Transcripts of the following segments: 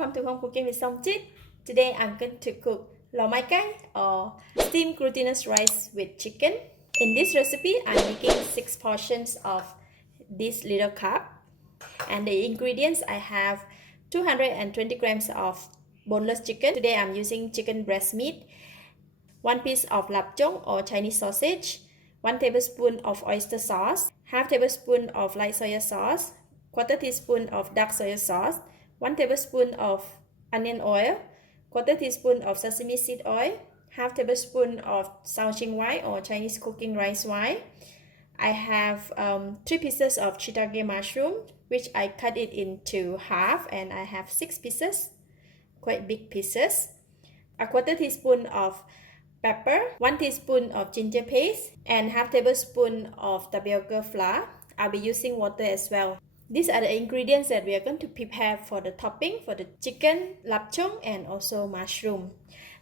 welcome to Home Cooking with Somjit. Today I'm going to cook Lo Mai Kai or steamed glutinous rice with chicken. In this recipe, I'm making 6 portions of this little cup. And the ingredients, I have 220 grams of boneless chicken. Today I'm using chicken breast meat, 1 piece of lapchong or Chinese sausage, 1 tablespoon of oyster sauce, half tablespoon of light soy sauce, 1/4 teaspoon of dark soy sauce, 1 tablespoon of onion oil, 1/4 teaspoon of sesame seed oil, half tablespoon of Shaoxing white or Chinese cooking rice white. I have 3 pieces of shiitake mushroom, which I cut it into half, and I have 6 pieces, quite big pieces. 1/4 teaspoon of pepper, 1 teaspoon of ginger paste, and half tablespoon of tapioca flour. I'll be using water as well. These are the ingredients that we are going to prepare for the topping for the chicken, lapchong, and also mushroom.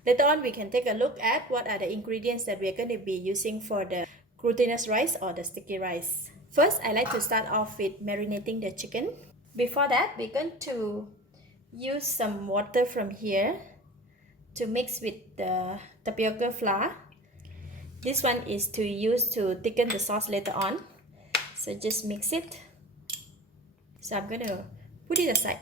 Later on, we can take a look at what are the ingredients that we are going to be using for the glutinous rice or the sticky rice. First, I like to start off with marinating the chicken. Before that, we're going to use some water from here to mix with the tapioca flour. This one is to use to thicken the sauce later on. So just mix it. So I'm going to put it aside.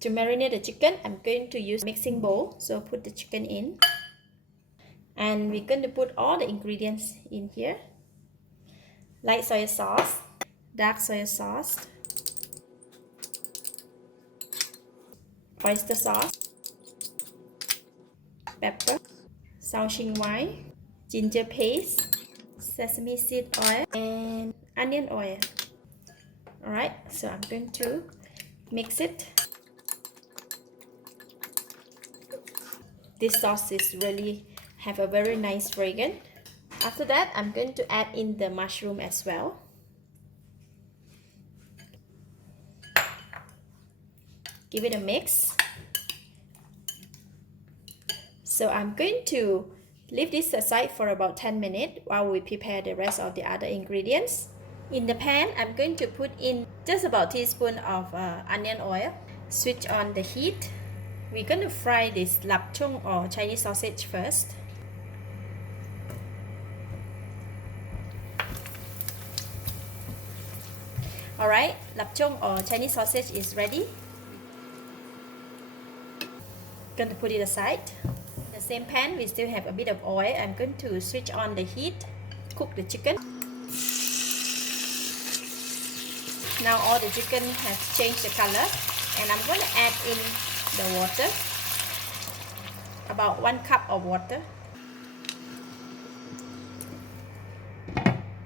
To marinate the chicken, I'm going to use a mixing bowl. So put the chicken in. And we're going to put all the ingredients in here. Light soy sauce, dark soy sauce, oyster sauce, pepper, Shaoxing white, ginger paste, sesame seed oil, and onion oil. Alright, so I'm going to mix it. This sauce is really have a very nice fragrance. After that, I'm going to add in the mushroom as well. Give it a mix. So I'm going to leave this aside for about 10 minutes while we prepare the rest of the other ingredients. In the pan, I'm going to put in just about a teaspoon of onion oil. Switch on the heat. We're going to fry this lapchong or Chinese sausage first. Alright, lapchong or Chinese sausage is ready. Going to put it aside. In the same pan, we still have a bit of oil. I'm going to switch on the heat, cook the chicken. Now all the chicken has changed the color, and I'm going to add in the water, about 1 cup of water.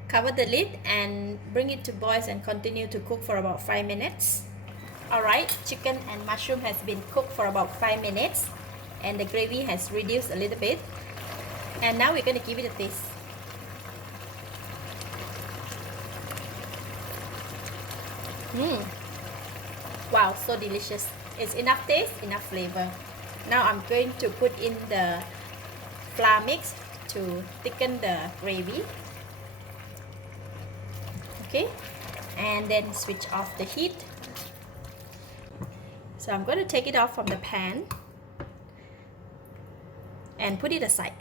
Cover the lid and bring it to boil and continue to cook for about 5 minutes. Alright, chicken and mushroom has been cooked for about 5 minutes, and the gravy has reduced a little bit. And now we're going to give it a taste. Wow, so delicious. It's enough taste, enough flavor. Now I'm going to put in the flour mix to thicken the gravy. Okay, and then switch off the heat. So I'm going to take it off from the pan and put it aside.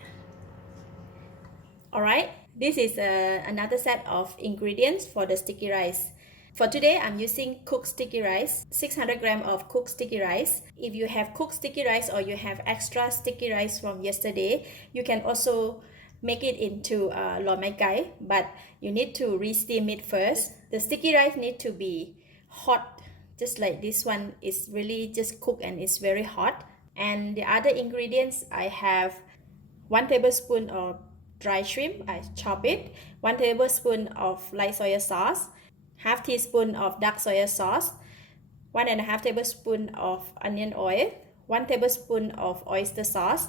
Alright, this is another set of ingredients for the sticky rice. For today, I'm using cooked sticky rice, 600 grams of cooked sticky rice. If you have cooked sticky rice or you have extra sticky rice from yesterday, you can also make it into Loh Mai Kai, but you need to re-steam it first. The sticky rice need to be hot, just like this one is really just cooked and it's very hot. And the other ingredients, I have 1 tablespoon of dry shrimp, I chop it, 1 tablespoon of light soy sauce, half teaspoon of dark soy sauce, 1.5 tablespoon of onion oil, 1 tablespoon of oyster sauce,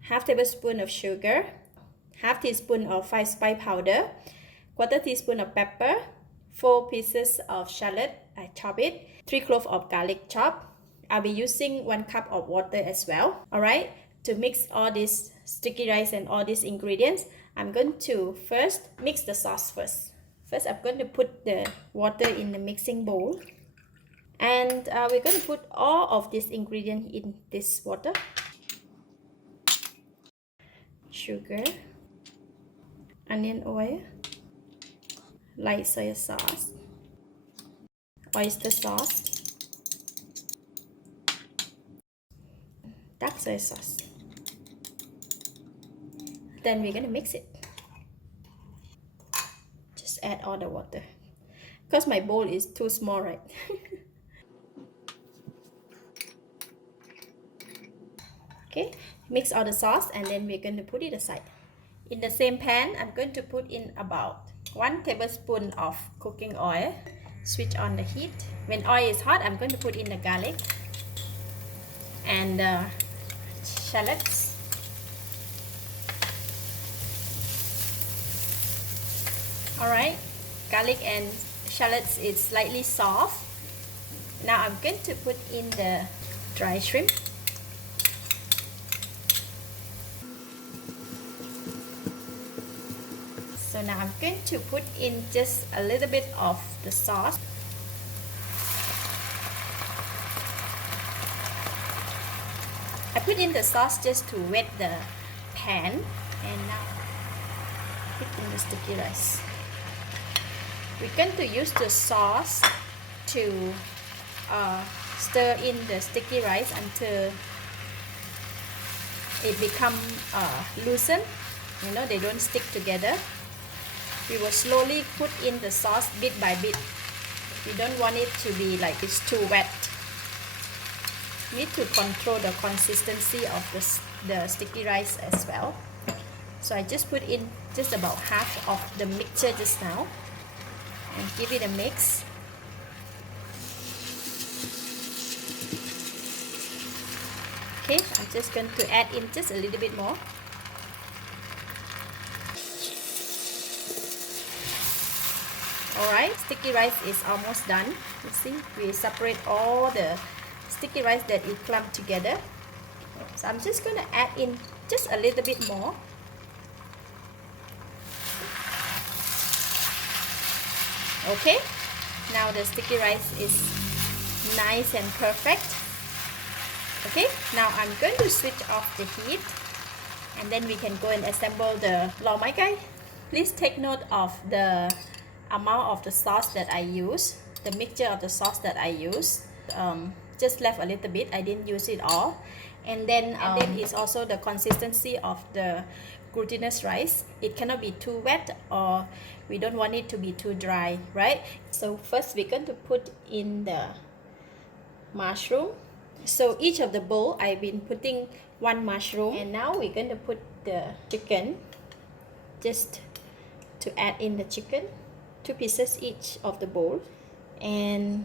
half tablespoon of sugar, half teaspoon of 5 spice powder, 1/4 teaspoon of pepper, 4 pieces of shallot, I chop it, 3 cloves of garlic chop. I'll be using 1 cup of water as well. Alright, to mix all this sticky rice and all these ingredients, I'm going to first mix the sauce first. First, I'm going to put the water in the mixing bowl. And we're going to put all of this ingredient in this water. Sugar, onion oil, light soy sauce, oyster sauce, dark soy sauce. Then we're gonna mix it. Just add all the water because my bowl is too small, right? Okay, mix all the sauce and then we're going to put it aside. In the same pan, I'm going to put in about 1 tablespoon of cooking oil. Switch on the heat. When oil is hot, I'm going to put in the garlic and shallots. Alright, garlic and shallots is slightly soft. Now I'm going to put in the dry shrimp. So now I'm going to put in just a little bit of the sauce. I put in the sauce just to wet the pan, and now put in the sticky rice. We're going to use the sauce to stir in the sticky rice until it becomes loosened. You know, they don't stick together. We will slowly put in the sauce bit by bit. We don't want it to be like it's too wet. We need to control the consistency of the sticky rice as well. So I just put in just about half of the mixture just now and give it a mix. Okay, I'm just going to add in just a little bit more. Alright, sticky rice is almost done. You see, we separate all the sticky rice that it clumped together. So I'm just going to add in just a little bit more. Okay, now the sticky rice is nice and perfect. Okay, now I'm going to switch off the heat and then we can go and assemble the Loh Mai Kai. Please take note of the amount of the sauce that I use, the mixture of the sauce that I use. Just left a little bit, I didn't use it all. And then it's also the consistency of the glutinous rice. It cannot be too wet or we don't want it to be too dry, right? So first we're going to put in the mushroom. So each of the bowl I've been putting 1 mushroom, and now we're going to put the chicken, just to add in the chicken, 2 pieces each of the bowl, and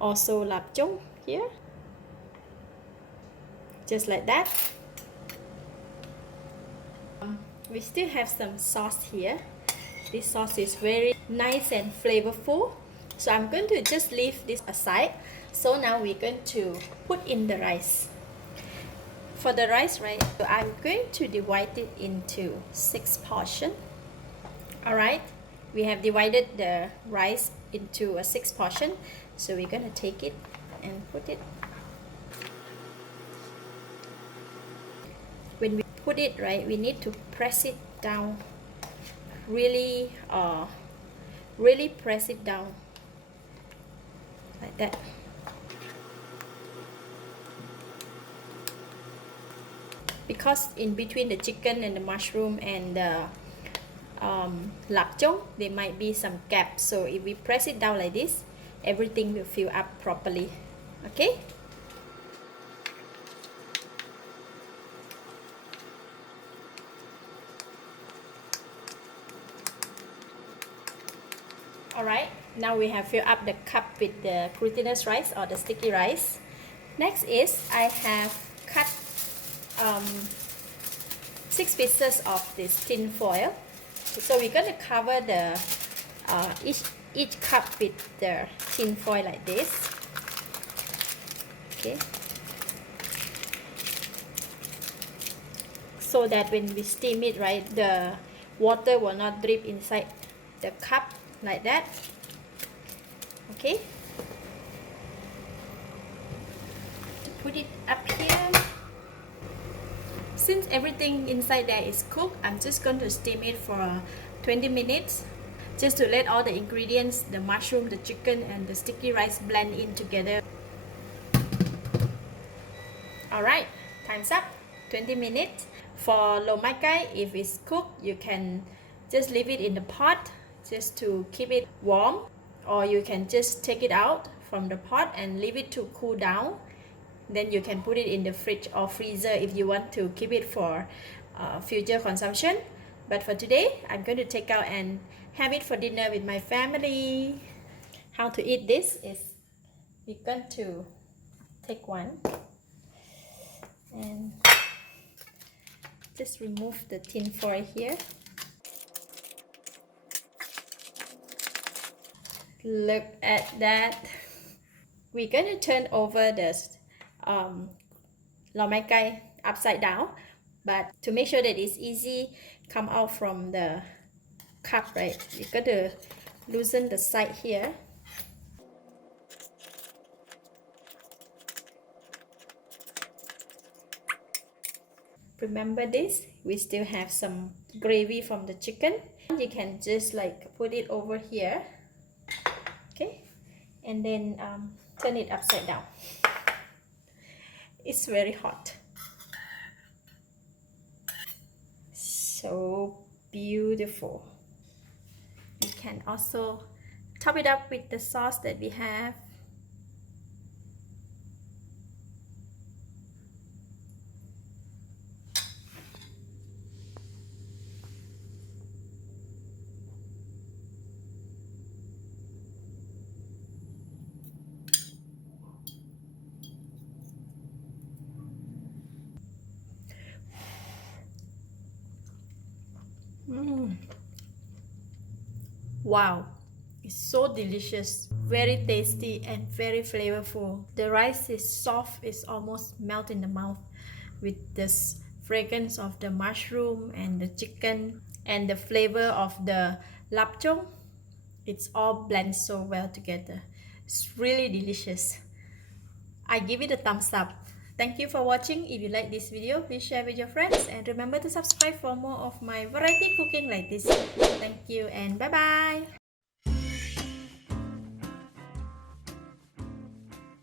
also lapchung here, just like that. We still have some sauce here. This sauce is very nice and flavorful, so I'm going to just leave this aside. So now we're going to put in the rice. For the rice, right, so I'm going to divide it into 6 portions. Alright, we have divided the rice into a 6 portion, so we're going to take it and put it. When we put it, right, we need to press it down, really press it down like that. Because in between the chicken and the mushroom and the lapchung, there might be some gaps. So if we press it down like this, everything will fill up properly. Okay? Alright, now we have filled up the cup with the glutinous rice or the sticky rice. Next is I have cut 6 pieces of this tin foil. So we're going to cover the each cup with the tin foil like this. Okay. So that when we steam it, right, the water will not drip inside the cup like that. Okay. put it up here. Since everything inside there is cooked, I'm just going to steam it for 20 minutes just to let all the ingredients, the mushroom, the chicken and the sticky rice blend in together. Alright, time's up. 20 minutes. For Loh Mai Kai, if it's cooked, you can just leave it in the pot just to keep it warm, or you can just take it out from the pot and leave it to cool down. Then you can put it in the fridge or freezer if you want to keep it for future consumption. But for today, I'm going to take out and have it for dinner with my family. How to eat this is we're going to take one and just remove the tin foil here. Look at that. We're going to turn over the Loh Mai Kai upside down, but to make sure that it's easy come out from the cup, right? We're going to loosen the side here. Remember this, we still have some gravy from the chicken. You can just like put it over here, okay, and then turn it upside down. It's very hot. So beautiful. We can also top it up with the sauce that we have. Wow, it's so delicious, very tasty and very flavorful. The rice is soft, it's almost melt in the mouth with this fragrance of the mushroom and the chicken and the flavor of the lapchong. It's all blends so well together. It's really delicious. I give it a thumbs up. Thank you for watching. If you like this video, please share with your friends and remember to subscribe for more of my variety cooking like this. Thank you and bye bye.